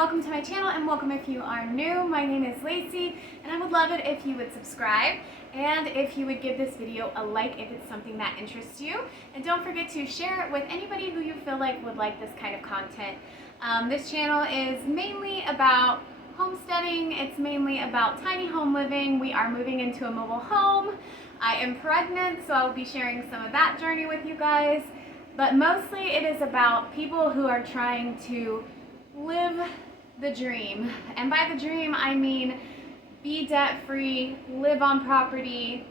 welcome to my channel, and welcome if you are new. My name is Lacey, and I would love it if you would subscribe and if you would give this video a like if it's something that interests you. And don't forget to share it with anybody who you feel like would like this kind of content. This channel is mainly about homesteading. It's mainly about tiny home living. We are moving into a mobile home. I am pregnant, so I'll be sharing some of that journey with you guys. But mostly it is about people who are trying to live the dream. And by the dream, I mean be debt-free, live on property,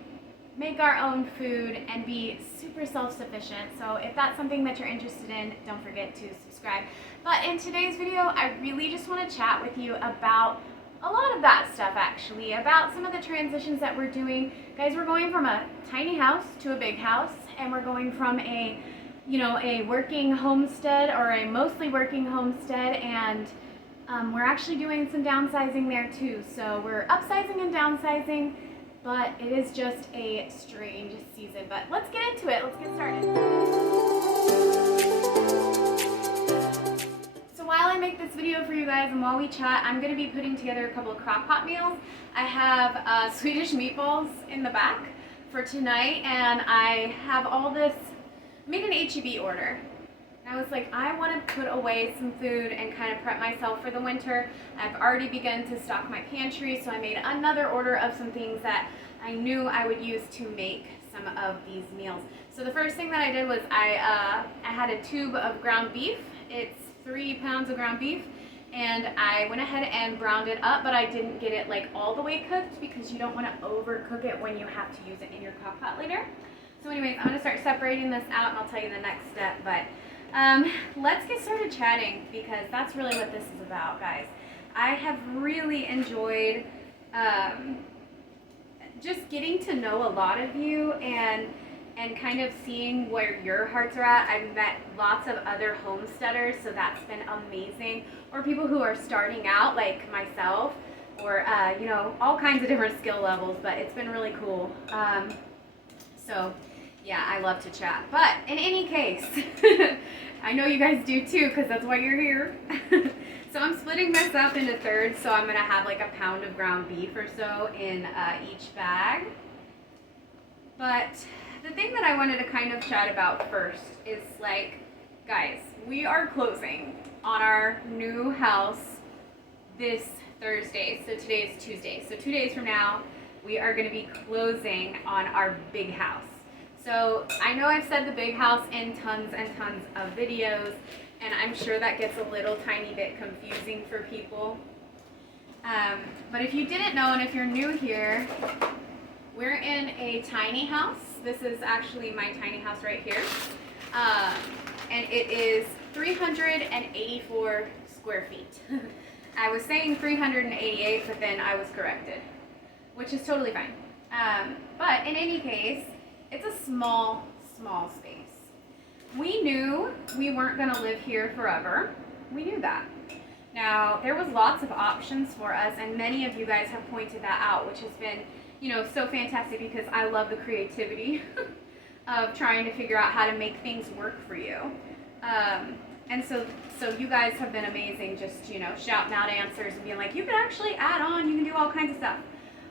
make our own food, and be super self-sufficient. So if that's something that you're interested in, don't forget to subscribe. But in today's video, I really just want to chat with you about a lot of that stuff, actually, about some of the transitions that we're doing. Guys, we're going from a tiny house to a big house, and we're going from a working homestead, or a mostly working homestead, and we're actually doing some downsizing there too. So we're upsizing and downsizing, but it is just a strange season. But let's get into it. Let's get started. So while I make this video for you guys and while we chat, I'm going to be putting together a couple of crock pot meals. I have Swedish meatballs in the back for tonight, and I have all this. Made an H-E-B order. I was like, I want to put away some food and kind of prep myself for the winter. I've already begun to stock my pantry, so I made another order of some things that I knew I would use to make some of these meals. So the first thing that I did was I had a tube of ground beef. It's 3 pounds of ground beef, and I went ahead and browned it up, but I didn't get it like all the way cooked because you don't want to overcook it when you have to use it in your crock pot later. So anyways, I'm going to start separating this out, and I'll tell you the next step. But let's get started chatting, because that's really what this is about, guys. I have really enjoyed just getting to know a lot of you and kind of seeing where your hearts are at. I've met lots of other homesteaders, so that's been amazing. Or people who are starting out, like myself, or all kinds of different skill levels. But it's been really cool. So yeah, I love to chat. But in any case, I know you guys do too, because that's why you're here. So I'm splitting this up into thirds, so I'm going to have like a pound of ground beef or so in each bag. But the thing that I wanted to kind of chat about first is, like, guys, we are closing on our new house this Thursday. So today is Tuesday. So 2 days from now, we are going to be closing on our big house. So I know I've said the big house in tons and tons of videos, and I'm sure that gets a little tiny bit confusing for people. But if you didn't know, and if you're new here, we're in a tiny house. This is actually my tiny house right here. And it is 384 square feet. I was saying 388, but then I was corrected, which is totally fine. But in any case, it's a small space. We knew we weren't going to live here forever. We knew that. Now, there was lots of options for us, and many of you guys have pointed that out, which has been, so fantastic, because I love the creativity of trying to figure out how to make things work for you. And so you guys have been amazing, just, shouting out answers and being like, you can actually add on, you can do all kinds of stuff.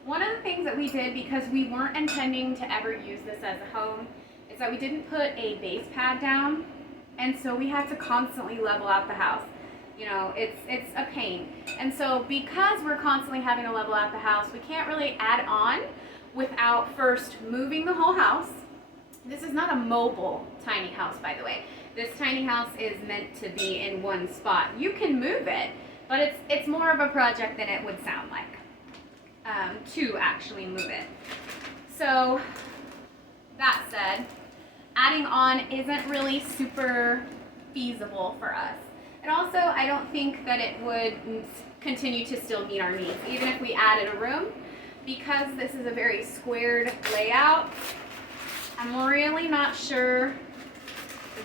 One of the things that we did, because we weren't intending to ever use this as a home, is that we didn't put a base pad down, and so we had to constantly level out the house. It's a pain. And so because we're constantly having to level out the house, we can't really add on without first moving the whole house. This is not a mobile tiny house, by the way. This tiny house is meant to be in one spot. You can move it, but it's more of a project than it would sound like. To actually move it. So that said, adding on isn't really super feasible for us. And also, I don't think that it would continue to still meet our needs, even if we added a room, because this is a very squared layout. I'm really not sure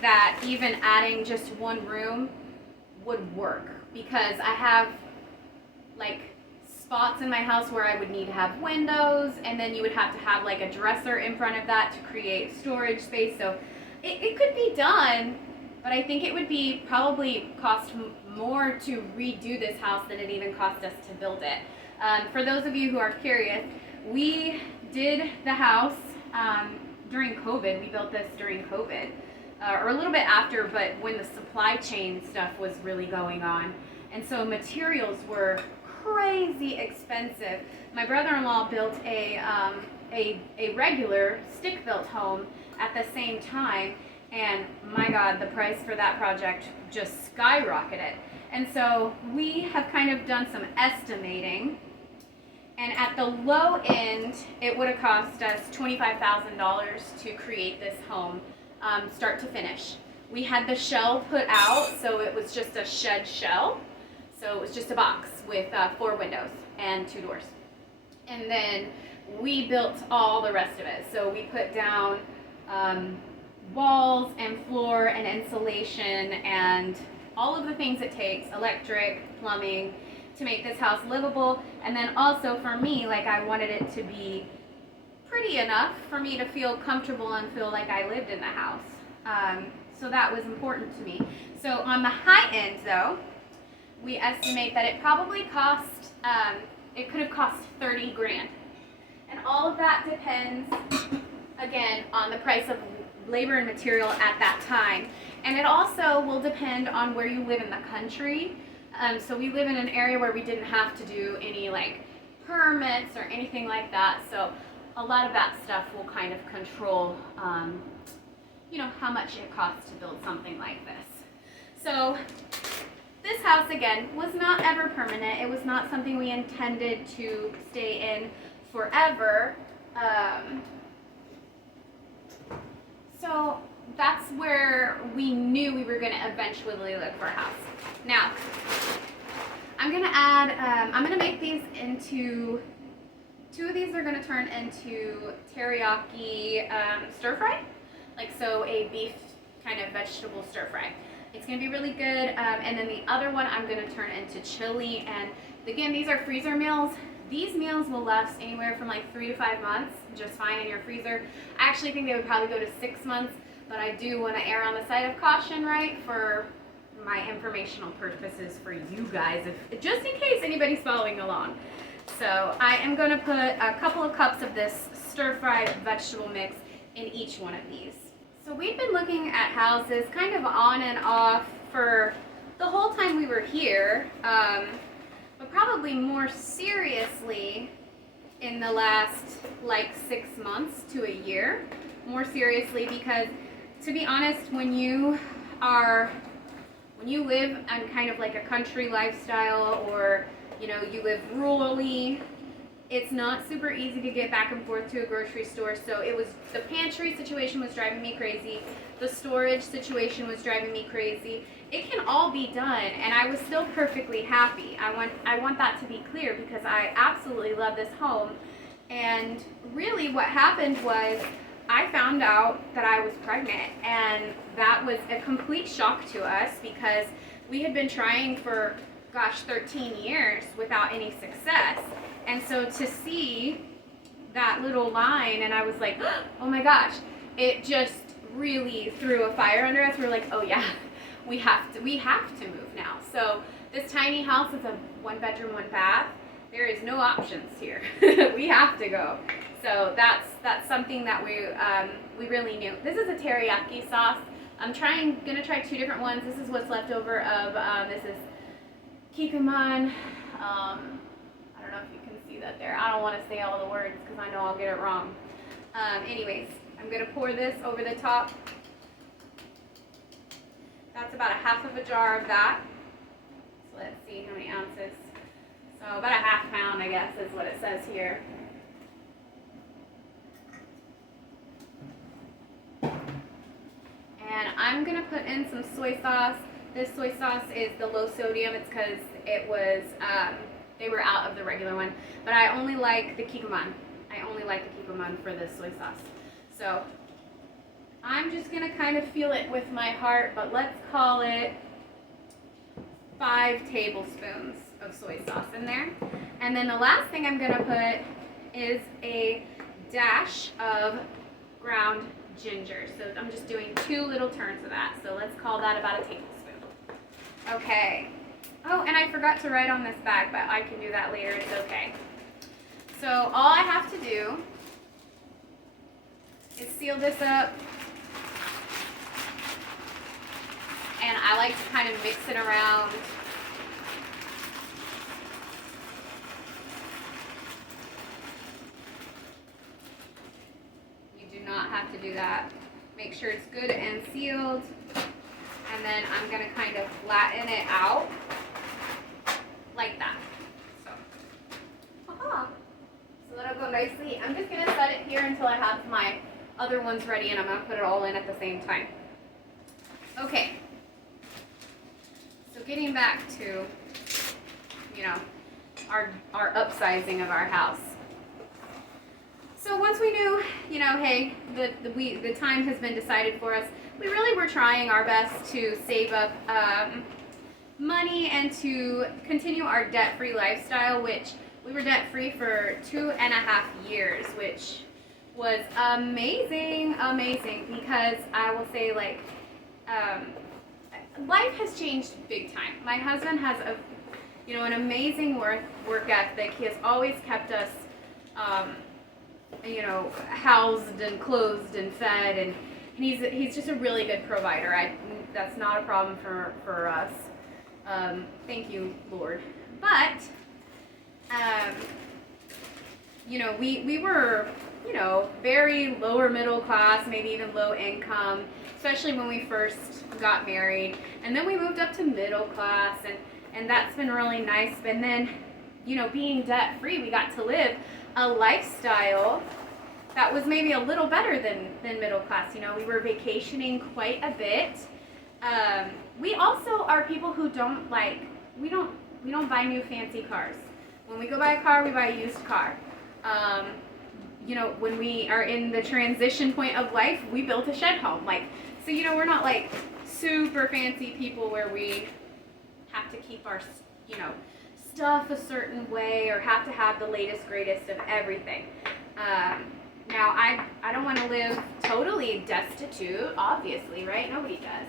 that even adding just one room would work, because I have like spots in my house where I would need to have windows, and then you would have to have like a dresser in front of that to create storage space. So it could be done, but I think it would be probably cost more to redo this house than it even cost us to build it. For those of you who are curious, we did the house during COVID. We built this during COVID, or a little bit after, but when the supply chain stuff was really going on. And so materials were crazy expensive. My brother-in-law built a regular stick-built home at the same time, and my God, the price for that project just skyrocketed. And so we have kind of done some estimating, and at the low end, it would have cost us $25,000 to create this home, start to finish. We had the shell put out, so it was just a shed shell. So it was just a box with 4 windows and 2 doors. And then we built all the rest of it. So we put down walls and floor and insulation and all of the things it takes, electric, plumbing, to make this house livable. And then also for me, like, I wanted it to be pretty enough for me to feel comfortable and feel like I lived in the house. So that was important to me. So on the high end though, we estimate that it probably cost, it could have cost 30 grand. And all of that depends, again, on the price of labor and material at that time. And it also will depend on where you live in the country. So we live in an area where we didn't have to do any like permits or anything like that. So a lot of that stuff will kind of control, you know, how much it costs to build something like this. So this house, again, was not ever permanent. It was not something we intended to stay in forever. So that's where we knew we were going to eventually look for a house. Now, I'm going to add, I'm going to make these into, 2 of these are going to turn into teriyaki stir fry. Like, so a beef kind of vegetable stir fry. It's going to be really good, and then the other one I'm going to turn into chili. And again, these are freezer meals. These meals will last anywhere from like 3 to 5 months, just fine in your freezer. I actually think they would probably go to 6 months, but I do want to err on the side of caution, right, for my informational purposes for you guys, if just in case anybody's following along. So I am going to put a couple of cups of this stir-fry vegetable mix in each one of these. So we've been looking at houses kind of on and off for the whole time we were here, but probably more seriously in the last like 6 months to a year. More seriously, because to be honest, when you live on kind of like a country lifestyle, or you know, you live rurally, it's not super easy to get back and forth to a grocery store. So it was, the pantry situation was driving me crazy. The storage situation was driving me crazy. It can all be done, and I was still perfectly happy. I want that to be clear, because I absolutely love this home. And really what happened was I found out that I was pregnant, and that was a complete shock to us, because we had been trying for, gosh, 13 years without any success. And so to see that little line, and I was like, oh my gosh, it just really threw a fire under us. We were like, oh yeah, we have to move now. So this tiny house is a 1-bedroom, 1-bath. There is no options here. We have to go. So that's something that we really knew. This is a teriyaki sauce. I'm gonna try 2 different ones. This is what's left over of, this is kikkoman. I don't know if you can see that there. I don't want to say all the words because I know I'll get it wrong. Anyways, I'm going to pour this over the top. That's about 1/2 jar of that. So let's see how many ounces. So about a 1/2 pound, I guess, is what it says here. And I'm going to put in some soy sauce. This soy sauce is the low sodium. It's because it was, they were out of the regular one. But I only like the kikkoman. I only like the kikkoman for this soy sauce. So I'm just going to kind of feel it with my heart, but let's call it 5 tablespoons of soy sauce in there. And then the last thing I'm going to put is a dash of ground ginger. So I'm just doing 2 little turns of that. So let's call that about a tablespoon. Okay. Oh, and I forgot to write on this bag, but I can do that later. It's okay. So all I have to do is seal this up. And I like to kind of mix it around. You do not have to do that. Make sure it's good and sealed. And then I'm going to kind of flatten it out like that. So, so that'll go nicely. I'm just going to set it here until I have my other ones ready, and I'm going to put it all in at the same time. Okay. So getting back to, you know, our upsizing of our house. So once we knew, you know, hey, the time has been decided for us, we really were trying our best to save up money and to continue our debt-free lifestyle, which we were debt-free for 2.5 years, which was amazing, because I will say, like, life has changed big time. My husband has an amazing work ethic. He has always kept us, housed and clothed and fed, and he's just a really good provider. That's not a problem for us. Thank you, Lord. But, we were, very lower middle class, maybe even low income, especially when we first got married. And then we moved up to middle class, and that's been really nice. And then, being debt free, we got to live a lifestyle that was maybe a little better than middle class. We were vacationing quite a bit. We also are people who we don't buy new fancy cars. When we go buy a car, we buy a used car. When we are in the transition point of life, we built a shed home. So we're not like super fancy people where we have to keep our, stuff a certain way or have to have the latest, greatest of everything. Now, I don't want to live totally destitute, obviously, right? Nobody does.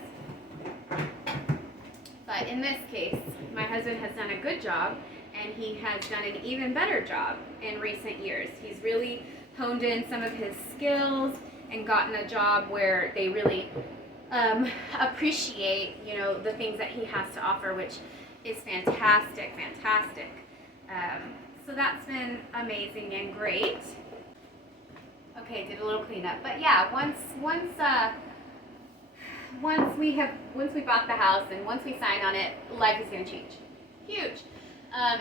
But in this case, my husband has done a good job, and he has done an even better job in recent years. He's really honed in some of his skills and gotten a job where they really appreciate, the things that he has to offer, which is fantastic. So that's been amazing and great. Okay, did a little cleanup, but yeah, once we bought the house and once we signed on it, life is going to change. Huge.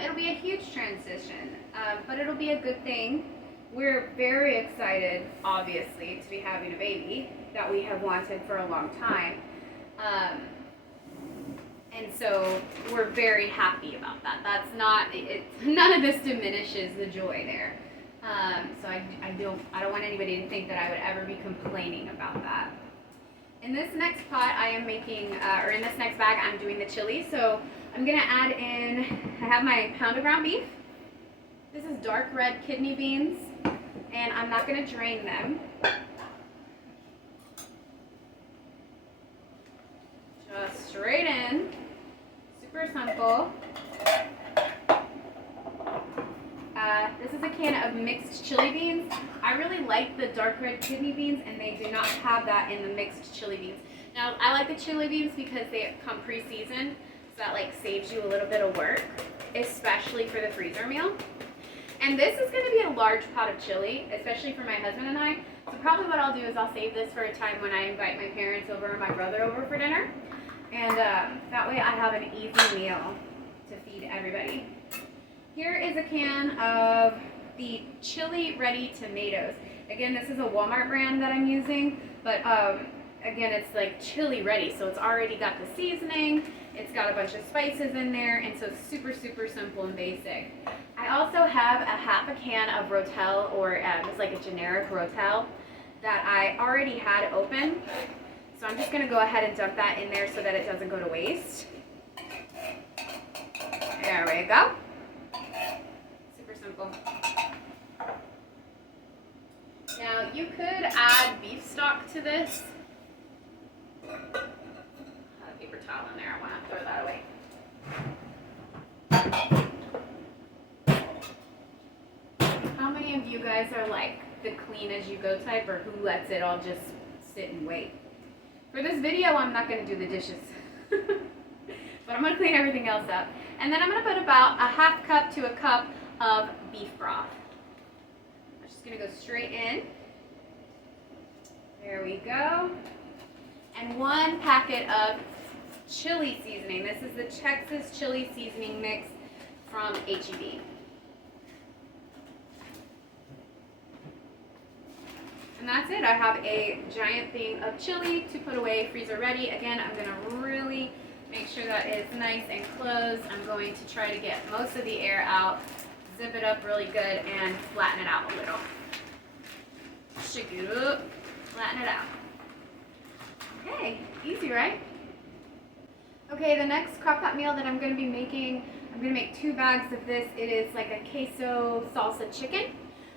It'll be a huge transition, but it'll be a good thing. We're very excited, obviously, to be having a baby that we have wanted for a long time. And so we're very happy about that. None of this diminishes the joy there. So I don't want anybody to think that I would ever be complaining about that. In this next pot, I am making, in this next bag, I'm doing the chili. So I'm gonna add in, I have my pound of ground beef. This is dark red kidney beans, and I'm not gonna drain them. Just straight in, super simple. This is a can of mixed chili beans. I really like the dark red kidney beans, and they do not have that in the mixed chili beans. Now, I like the chili beans because they come pre-seasoned, so that saves you a little bit of work, especially for the freezer meal. And this is going to be a large pot of chili, especially for my husband and I. So probably what I'll do is I'll save this for a time when I invite my parents over or my brother over for dinner. And that way I have an easy meal to feed everybody. Here is a can of the Chili Ready tomatoes. Again, this is a Walmart brand that I'm using, but again, it's like chili ready, so it's already got the seasoning, it's got a bunch of spices in there, and so it's super, super simple and basic. I also have a half a can of Rotel, or it's like a generic Rotel, that I already had open. So I'm just gonna go ahead and dump that in there so that it doesn't go to waste. There we go. Now you could add beef stock to this. I have a paper towel in there, I want to throw that away. How many of you guys are like the clean as you go type, or who lets it all just sit and wait? For this video, I'm not going to do the dishes, but I'm going to clean everything else up. And then I'm going to put about a half cup to a cup of beef broth. I'm just going to go straight in. There we go. And 1 packet of chili seasoning. This is the Texas chili seasoning mix from H-E-B. And that's it. I have a giant thing of chili to put away, freezer ready. Again, I'm going to really make sure that it's nice and closed. I'm going to try to get most of the air out, zip it up really good, and flatten it out a little. Shake it up, flatten it out. Okay, easy, right? Okay, the next crock pot meal that I'm going to be making, I'm going to make 2 bags of this. It is like a queso salsa chicken.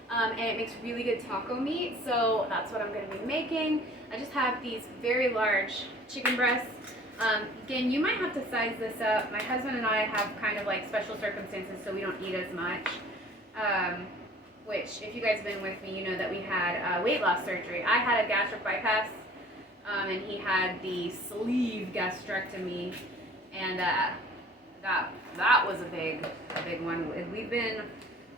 And it makes really good taco meat, so that's what I'm going to be making. I just have these very large chicken breasts. Again, you might have to size this up. My husband and I have kind of like special circumstances, so we don't eat as much. Which, if you guys have been with me, you know that we had weight loss surgery. I had a gastric bypass, and he had the sleeve gastrectomy, and that was a big one.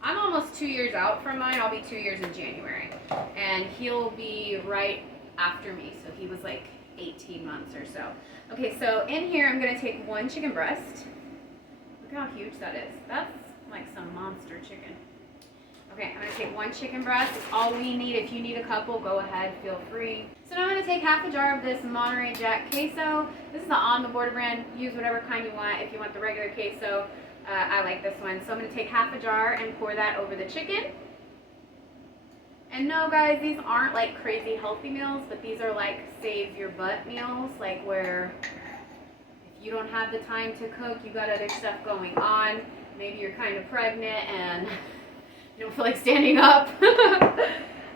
I'm almost 2 years out from mine. I'll be 2 years in January. And he'll be right after me. So he was like 18 months or so. Okay, so in here I'm going to take 1 chicken breast. Look how huge that is. That's like some monster chicken. Okay, I'm going to take 1 chicken breast. It's all we need. If you need a couple, go ahead, feel free. So now I'm going to take half a jar of this Monterey Jack queso. This is the On the Border brand. Use whatever kind you want. If you want the regular queso, I like this one. So I'm going to take half a jar and pour that over the chicken. And no, guys, these aren't like crazy healthy meals, but these are like save your butt meals, like where if you don't have the time to cook, you got other stuff going on. Maybe you're kind of pregnant and you don't feel like standing up.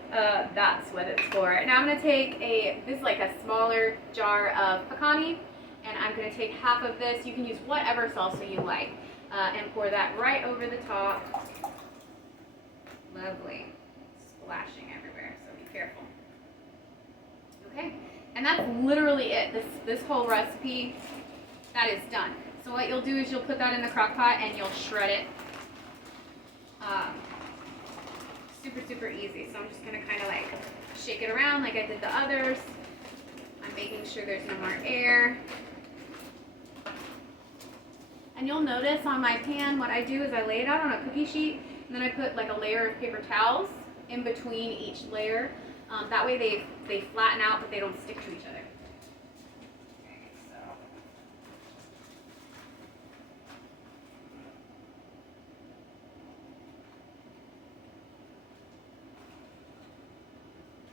That's what it's for. Now I'm going to take this is like a smaller jar of pecani, and I'm going to take half of this. You can use whatever salsa you like. And pour that right over the top. Lovely. Splashing everywhere, so be careful. Okay, and that's literally it. This whole recipe, that is done. So what you'll do is you'll put that in the crock pot and you'll shred it. Super easy. So I'm just going to kind of like shake it around like I did the others. I'm making sure there's no more air. And you'll notice on my pan, what I do is I lay it out on a cookie sheet, and then I put like a layer of paper towels in between each layer. That way they flatten out, but they don't stick to each other.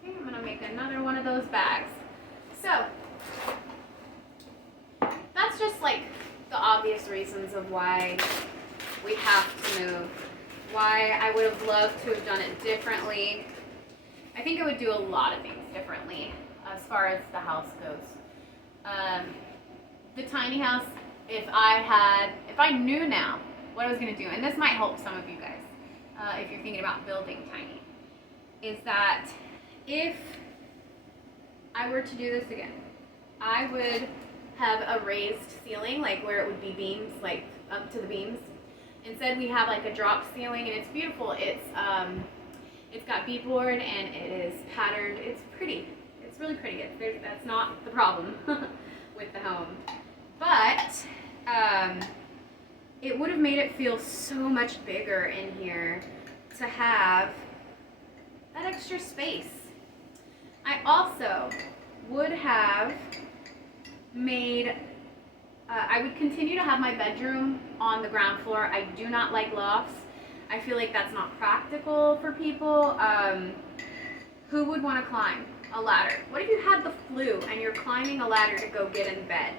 Okay, I'm going to make another one of those bags. So, that's just like the obvious reasons of why we have to move. Why I would have loved to have done it differently. I think I would do a lot of things differently as far as the house goes. The tiny house, if I knew now what I was going to do, and this might help some of you guys if you're thinking about building tiny, is that if I were to do this again, I would have a raised ceiling, like where it would be beams, like up to the beams. Instead, we have like a drop ceiling, and it's beautiful. It's got beadboard and it is patterned. It's pretty. It's really pretty. That's not the problem with the home, but it would have made it feel so much bigger in here to have that extra space. I also would have made, I would continue to have my bedroom on the ground floor. I do not like lofts. I feel like that's not practical for people. Who would want to climb a ladder? What if you had the flu and you're climbing a ladder to go get in bed?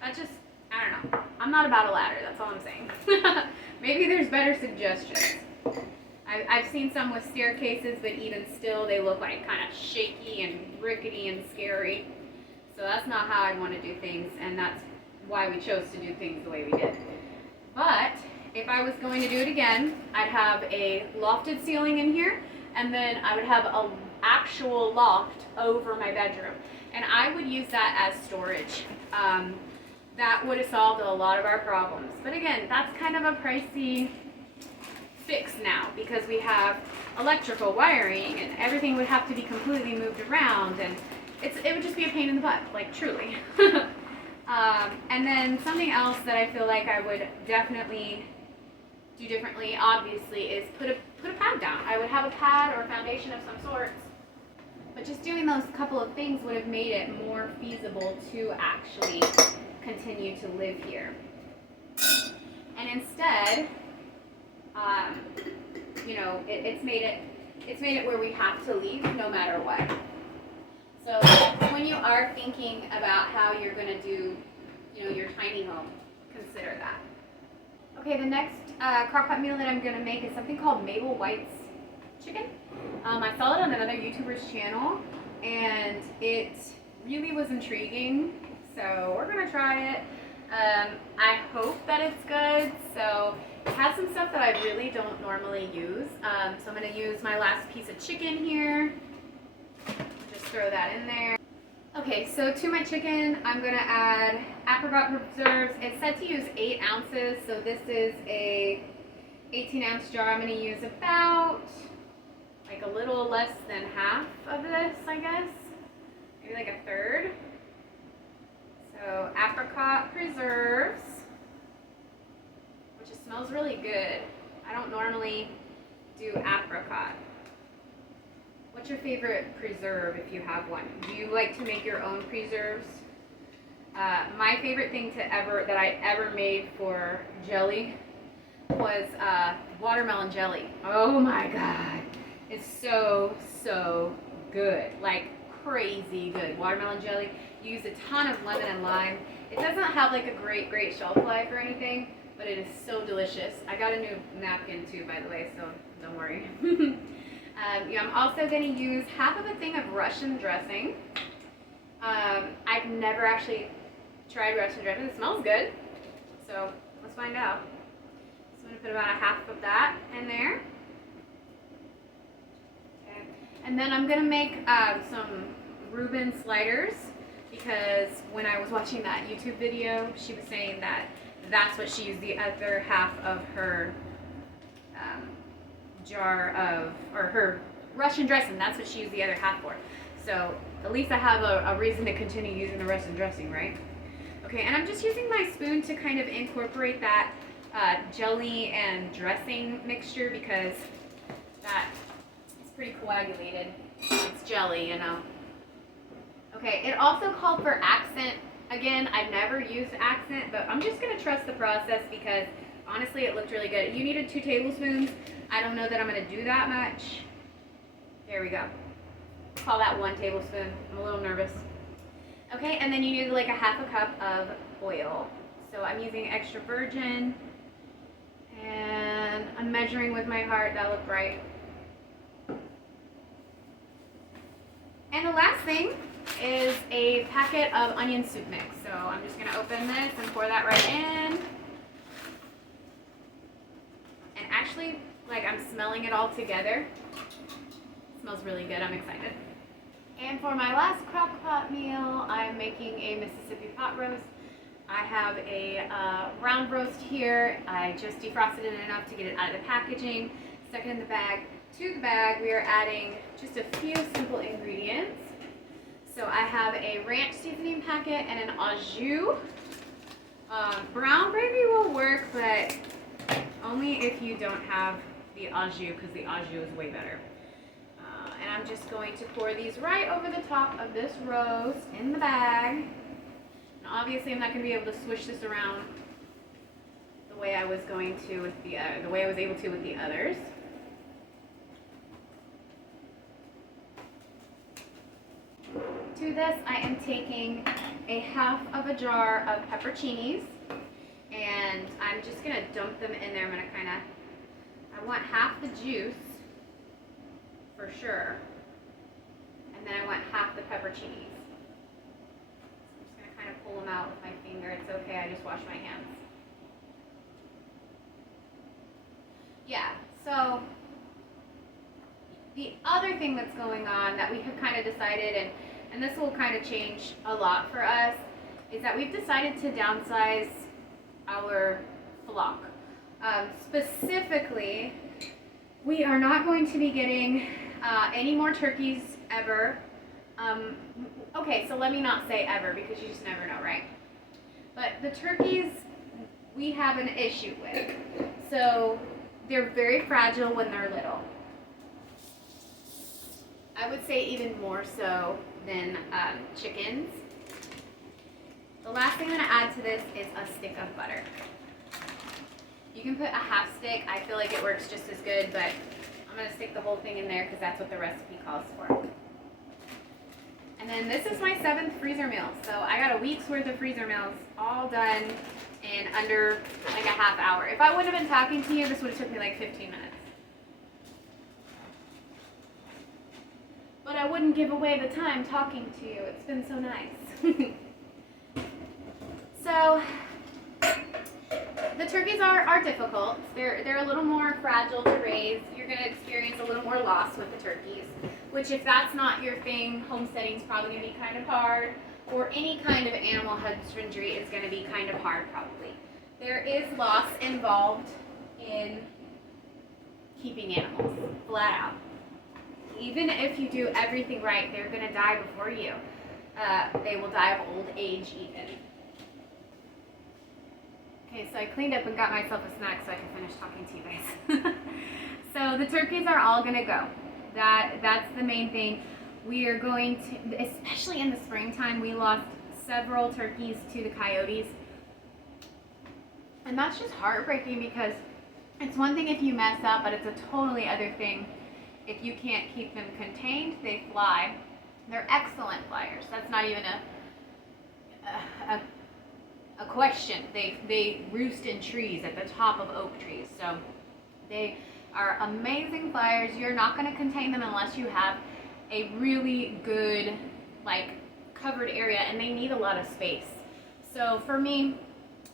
That just, I don't know. I'm not about a ladder, that's all I'm saying. Maybe there's better suggestions. I've seen some with staircases, but even still, they look like kind of shaky and rickety and scary. So that's not how I want to do things, and that's why we chose to do things the way we did. But if I was going to do it again, I'd have a lofted ceiling in here, and then I would have an actual loft over my bedroom. And I would use that as storage. That would have solved a lot of our problems. But again, that's kind of a pricey fix now because we have electrical wiring and everything would have to be completely moved around, and it would just be a pain in the butt, like truly. And then something else that I feel like I would definitely do differently, obviously, is put a pad down. I would have a pad or a foundation of some sorts, but just doing those couple of things would have made it more feasible to actually continue to live here. And instead, you know, it's made it where we have to leave no matter what. So when you are thinking about how you're going to do, you know, your tiny home, consider that. Okay, the next crock pot meal that I'm going to make is something called Mabel White's chicken. I saw it on another YouTuber's channel, and it really was intriguing, so we're going to try it. I hope that it's good. So it has some stuff that I really don't normally use. So I'm going to use my last piece of chicken here. Just throw that in there. Okay, so to my chicken, I'm going to add apricot preserves. It's said to use 8 ounces, so this is a 18-ounce jar. I'm going to use about like a little less than half of this, I guess. Maybe like a third. So apricot preserves, which just smells really good. I don't normally do apricot. What's your favorite preserve if you have one? Do you like to make your own preserves? My favorite thing that I ever made for jelly was watermelon jelly. Oh my God. It's so good. Like crazy good. Watermelon jelly. You use a ton of lemon and lime. It doesn't have like a great shelf life or anything, but it is so delicious. I got a new napkin too, by the way, so don't worry. I'm also going to use half of a thing of Russian dressing. I've never actually tried Russian dressing. It smells good, so let's find out. So I'm going to put about a half of that in there. Okay. And then I'm going to make some Reuben sliders, because when I was watching that YouTube video, she was saying that that's what she used the other half of her jar of, or her Russian dressing, that's what she used the other half for. So at least I have a reason to continue using the Russian dressing, right? Okay, and I'm just using my spoon to kind of incorporate that jelly and dressing mixture, because that is pretty coagulated. It's jelly, you know. Okay, it also called for accent. Again, I've never used accent, but I'm just going to trust the process because honestly it looked really good. You needed 2 tablespoons. I don't know that I'm going to do that much. There we go. Call that 1 tablespoon. I'm a little nervous. Okay, and then you need like a half a cup of oil. So I'm using extra virgin, and I'm measuring with my heart. That looked right. And the last thing is a packet of onion soup mix. So I'm just going to open this and pour that right in. And actually, like, I'm smelling it all together. It smells really good. I'm excited. And for my last crock pot meal, I'm making a Mississippi pot roast. I have a round roast here. I just defrosted it enough to get it out of the packaging. Stuck it in the bag. To the bag, we are adding just a few simple ingredients. So I have a ranch seasoning packet and an au jus. Brown gravy will work, but only if you don't have the au jus, because the au jus is way better. And I'm just going to pour these right over the top of this roast in the bag. And obviously I'm not going to be able to swish this around the way I was going to with the way I was able to with the others. To this, I am taking a half of a jar of pepperoncinis, and I'm just going to dump them in there. I'm going to kind of I want half the juice, for sure. And then I want half the pepperoncinis. So I'm just going to kind of pull them out with my finger. It's okay, I just washed my hands. Yeah, so the other thing that's going on that we have kind of decided, and this will kind of change a lot for us, is that we've decided to downsize our flock. Specifically, we are not going to be getting any more turkeys ever. Okay, so let me not say ever because you just never know, right? But the turkeys we have an issue with. So they're very fragile when they're little. I would say even more so than chickens. The last thing I'm going to add to this is a stick of butter. You can put a half stick. I feel like it works just as good, but I'm going to stick the whole thing in there because that's what the recipe calls for. And then this is my 7th freezer meal. So I got a week's worth of freezer meals all done in under like a half hour. If I wouldn't have been talking to you, this would have took me like 15 minutes. But I wouldn't give away the time talking to you. It's been so nice. So the turkeys are difficult. They're a little more fragile to raise. You're going to experience a little more loss with the turkeys, which if that's not your thing, homesteading is probably going to be kind of hard, or any kind of animal husbandry is going to be kind of hard probably. There is loss involved in keeping animals, flat out. Even if you do everything right, they're going to die before you. They will die of old age even. Okay, so I cleaned up and got myself a snack so I can finish talking to you guys. So the turkeys are all going to go. That's the main thing. We are going to, especially in the springtime, we lost several turkeys to the coyotes. And that's just heartbreaking because it's one thing if you mess up, but it's a totally other thing if you can't keep them contained. They fly. They're excellent flyers. That's not even a question. They roost in trees at the top of oak trees. So they are amazing flyers. You're not going to contain them unless you have a really good like covered area, and they need a lot of space. So for me,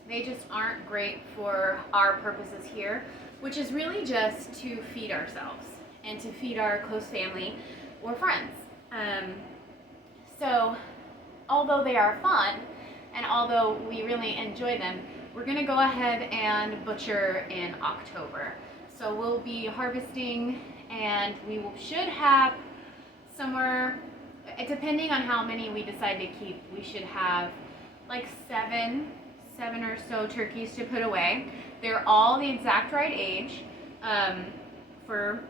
they just aren't great for our purposes here, which is really just to feed ourselves and to feed our close family or friends. So although they are fun and although we really enjoy them, we're going to go ahead and butcher in October. So we'll be harvesting, and we should have somewhere, depending on how many we decide to keep, we should have like seven or so turkeys to put away. They're all the exact right age for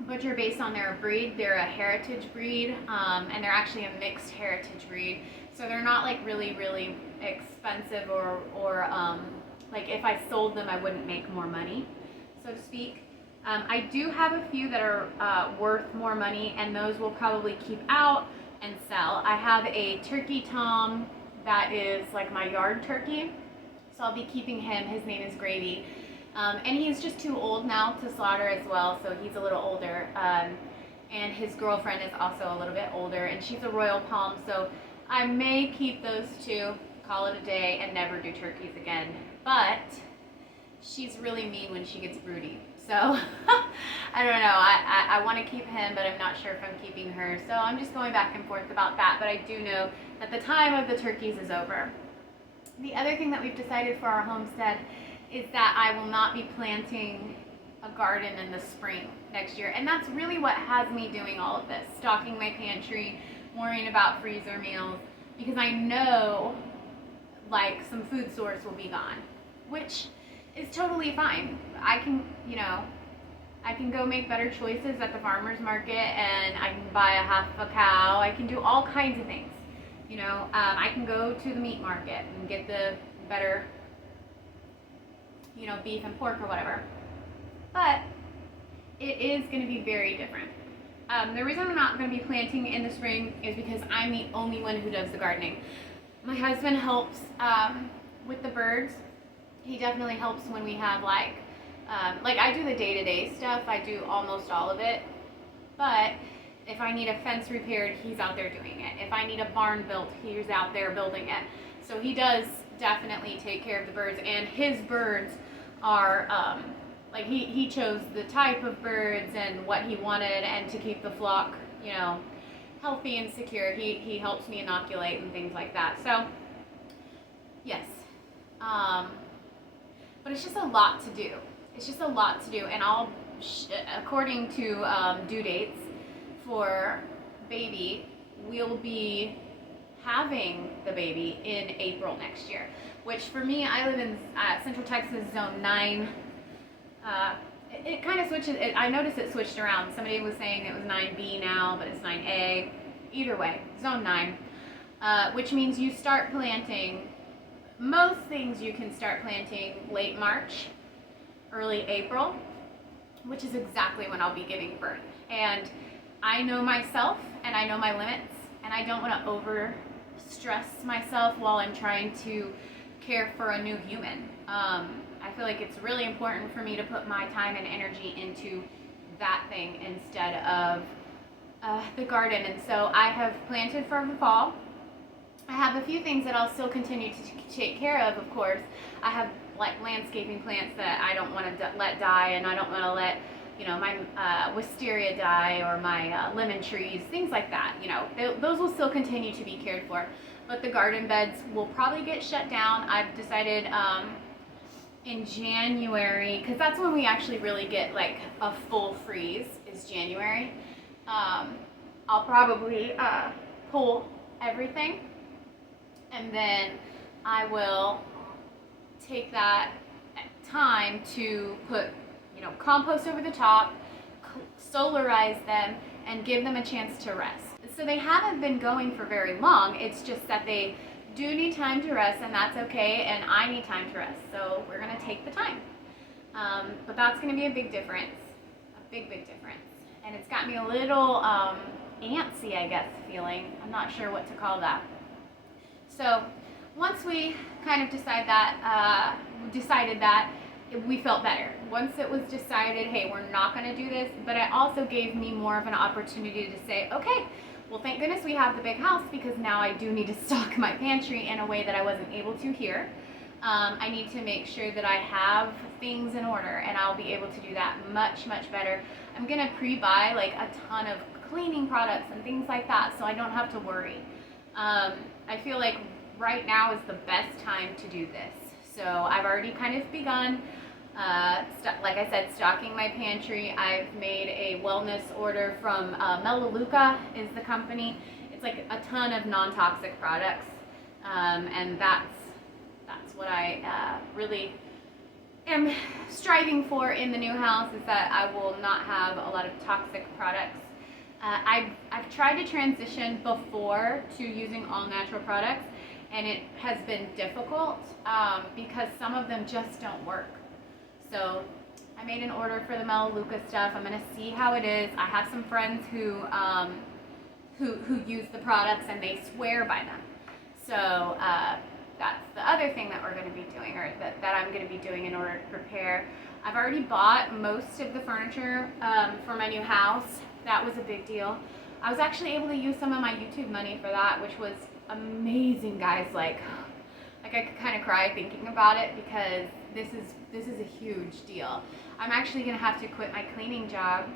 butcher based on their breed. They're a heritage breed, and they're actually a mixed heritage breed. So they're not like really, really expensive or like if I sold them, I wouldn't make more money, so to speak. I do have a few that are worth more money, and those we'll probably keep out and sell. I have a turkey tom that is like my yard turkey, so I'll be keeping him. His name is Gravy, and he's just too old now to slaughter as well, so he's a little older. And his girlfriend is also a little bit older, and she's a Royal Palm, so I may keep those two, call it a day, and never do turkeys again. But she's really mean when she gets broody. So I don't know. I want to keep him, but I'm not sure if I'm keeping her. So I'm just going back and forth about that. But I do know that the time of the turkeys is over. The other thing that we've decided for our homestead is that I will not be planting a garden in the spring next year. And that's really what has me doing all of this, stocking my pantry, worrying about freezer meals, because I know like some food source will be gone, which is totally fine. I can go make better choices at the farmer's market, and I can buy a half a cow. I can do all kinds of things. I can go to the meat market and get the better, beef and pork or whatever. But it is going to be very different. The reason I'm not going to be planting in the spring is because I'm the only one who does the gardening. My husband helps with the birds. He definitely helps when we have like Like I do the day-to-day stuff, I do almost all of it, but if I need a fence repaired, he's out there doing it. If I need a barn built, he's out there building it. So he does definitely take care of the birds, and his birds are, like he chose the type of birds and what he wanted, and to keep the flock, you know, healthy and secure, he helps me inoculate and things like that. So, yes. But it's just a lot to do. It's just a lot to do, and according to due dates for baby, we'll be having the baby in April next year, which for me, I live in Central Texas, Zone 9. It kind of switches. I noticed it switched around. Somebody was saying it was 9B now, but it's 9A. Either way, Zone 9, which means you start planting. Most things you can start planting late March, early April, which is exactly when I'll be giving birth. And I know myself, and I know my limits, and I don't want to over stress myself while I'm trying to care for a new human. I feel like it's really important for me to put my time and energy into that thing instead of the garden. And so I have planted for the fall. I have a few things that I'll still continue to take care of course. I have like landscaping plants that I don't want to let die, and I don't want to let, you know, my wisteria die, or my lemon trees, things like that. You know, those will still continue to be cared for. But the garden beds will probably get shut down. I've decided in January, because that's when we actually really get like a full freeze, is January. I'll probably pull everything, and then I will take that time to put, you know, compost over the top, solarize them, and give them a chance to rest. So they haven't been going for very long. It's just that they do need time to rest, and that's okay, and I need time to rest. So we're gonna take the time. But that's gonna be a big difference, a big difference. And it's got me a little antsy, I guess, feeling. I'm not sure what to call that. So once we kind of decided that, we felt better. Once it was decided, hey, we're not going to do this, but it also gave me more of an opportunity to say, okay, well, thank goodness we have the big house, because now I do need to stock my pantry in a way that I wasn't able to here. I need to make sure that I have things in order, and I'll be able to do that much better. I'm going to pre-buy like a ton of cleaning products and things like that, so I don't have to worry. I feel like right now is the best time to do this. So I've already kind of begun, like I said, stocking my pantry. I've made a wellness order from Mabel is the company. It's like a ton of non-toxic products, and that's what I really am striving for in the new house, is that I will not have a lot of toxic products. I've tried to transition before to using all natural products, and it has been difficult because some of them just don't work. So I made an order for the Melaleuca stuff. I'm gonna see how it is. I have some friends who use the products, and they swear by them. So that's the other thing that we're gonna be doing, or that I'm gonna be doing in order to prepare. I've already bought most of the furniture for my new house. That was a big deal. I was actually able to use some of my YouTube money for that, which was amazing, guys. Like I could kind of cry thinking about it, because this is a huge deal. I'm actually gonna have to quit my cleaning job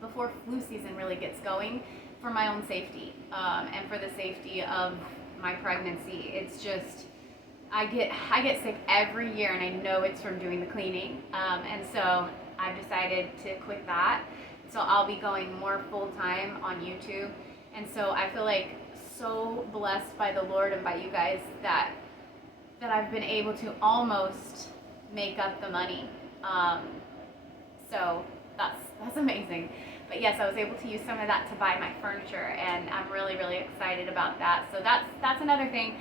before flu season really gets going, for my own safety, and for the safety of my pregnancy. It's just, I get sick every year, and I know it's from doing the cleaning, and so I've decided to quit that. So I'll be going more full-time on YouTube, and so I feel like so blessed by the Lord and by you guys that I've been able to almost make up the money. So that's amazing. But yes, I was able to use some of that to buy my furniture, and I'm really excited about that. So that's another thing.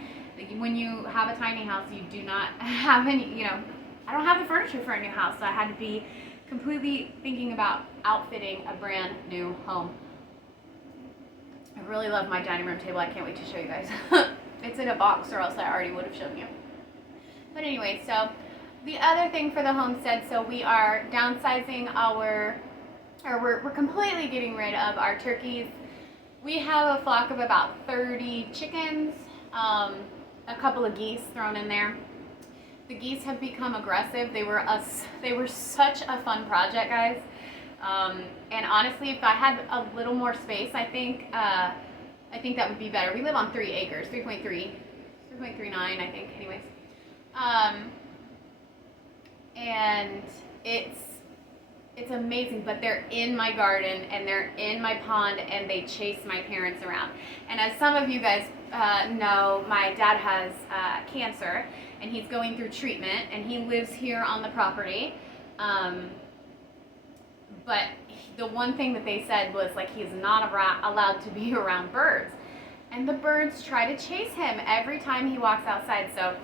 When you have a tiny house, you do not have any, you know, I don't have the furniture for a new house, so I had to be completely thinking about outfitting a brand new home. I really love my dining room table. I can't wait to show you guys. It's in a box, or else I already would have shown you. But anyway, so The other thing for the homestead, so we are downsizing we're completely getting rid of our turkeys. We have a flock of about 30 chickens, a couple of geese thrown in there. The geese have become aggressive. They were such a fun project, guys. And honestly, if I had a little more space, I think that would be better. We live on 3 acres, 3.39, I think, anyways. And it's amazing, but they're in my garden and they're in my pond and they chase my parents around. And as some of you guys know, my dad has cancer and he's going through treatment and he lives here on the property. But the one thing that they said was like he's not allowed to be around birds. And the birds try to chase him every time he walks outside, so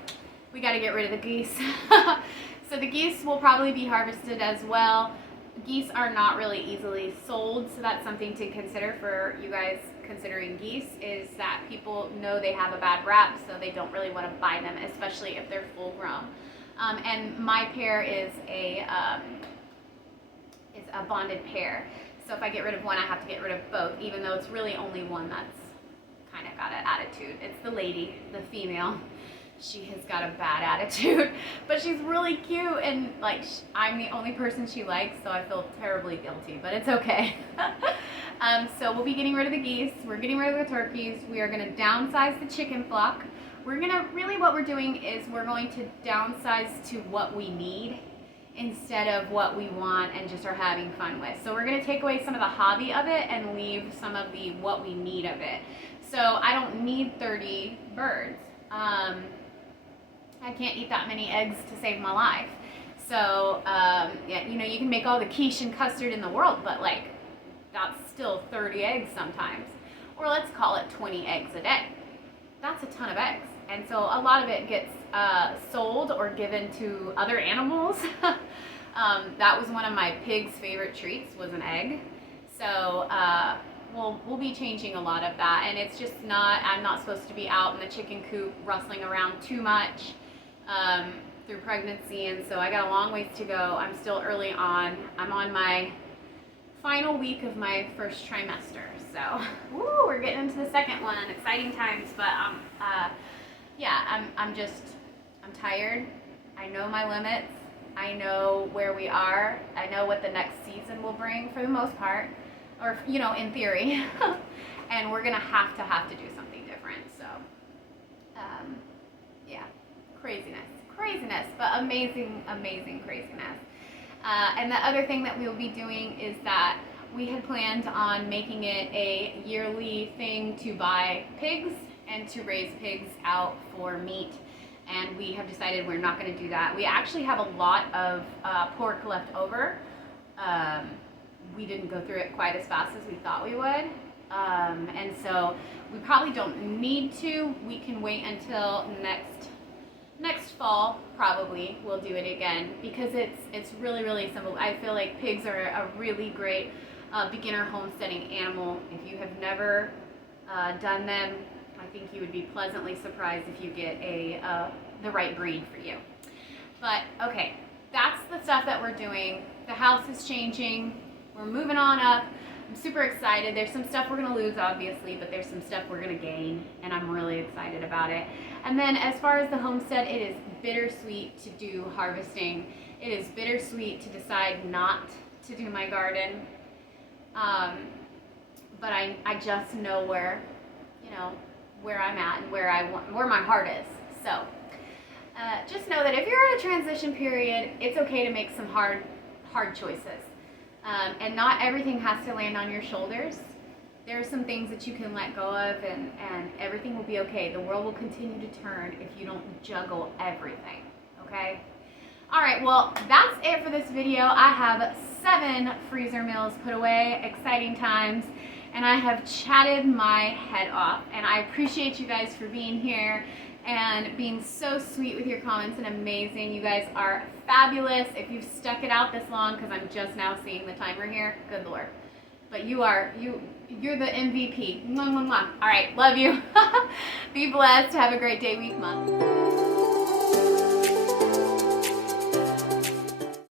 we got to get rid of the geese. So the geese will probably be harvested as well. Geese are not really easily sold, so that's something to consider for you guys considering geese, is that people know they have a bad rap, so they don't really want to buy them, especially if they're full grown. And my pair is a bonded pair, so if I get rid of one, I have to get rid of both, even though it's really only one that's kind of got an attitude. It's the lady, the female. She has got a bad attitude, but she's really cute, and like I'm the only person she likes, so I feel terribly guilty, but it's okay. So we'll be getting rid of the geese. We're getting rid of the turkeys. We are going to downsize the chicken flock. What we're doing is we're going to downsize to what we need instead of what we want and just are having fun with. So we're going to take away some of the hobby of it and leave some of the what we need of it. So I don't need 30 birds. I can't eat that many eggs to save my life. So, yeah, you know, you can make all the quiche and custard in the world, but like, that's still 30 eggs sometimes. Or let's call it 20 eggs a day. That's a ton of eggs. And so a lot of it gets sold or given to other animals. That was one of my pig's favorite treats, was an egg. So, we'll be changing a lot of that, and it's just I'm not supposed to be out in the chicken coop rustling around too much through pregnancy, and so I got a long ways to go. I'm still early on. I'm on my final week of my first trimester, so woo, we're getting into the second one. Exciting times, but yeah, I'm tired. I know my limits. I know where we are. I know what the next season will bring for the most part. Or, you know, in theory, and we're gonna have to do something different. So, yeah, craziness, but amazing craziness. And the other thing that we'll be doing is that we had planned on making it a yearly thing to buy pigs and to raise pigs out for meat. And we have decided we're not going to do that. We actually have a lot of pork left over. We didn't go through it quite as fast as we thought we would. And so we probably don't need to. We can wait until next fall, probably we'll do it again, because it's really simple. I feel like pigs are a really great beginner homesteading animal. If you have never done them, I think you would be pleasantly surprised if you get the right breed for you. But okay, that's the stuff that we're doing. The house is changing. We're moving on up. I'm super excited. There's some stuff we're going to lose, obviously, but there's some stuff we're going to gain, and I'm really excited about it. And then as far as the homestead, it is bittersweet to do harvesting. It is bittersweet to decide not to do my garden. But I just know where I'm at and where my heart is. So just know that if you're in a transition period, it's okay to make some hard choices. And not everything has to land on your shoulders. There are some things that you can let go of, and everything will be okay. The world will continue to turn if you don't juggle everything, okay? All right, well, that's it for this video. I have 7 freezer meals put away, exciting times, and I have chatted my head off. And I appreciate you guys for being here and being so sweet with your comments and amazing. You guys are fabulous. If you've stuck it out this long, because I'm just now seeing the timer here, good Lord. But you're the MVP. Mwah, mwah, mwah. All right, love you. Be blessed. Have a great day, week, month.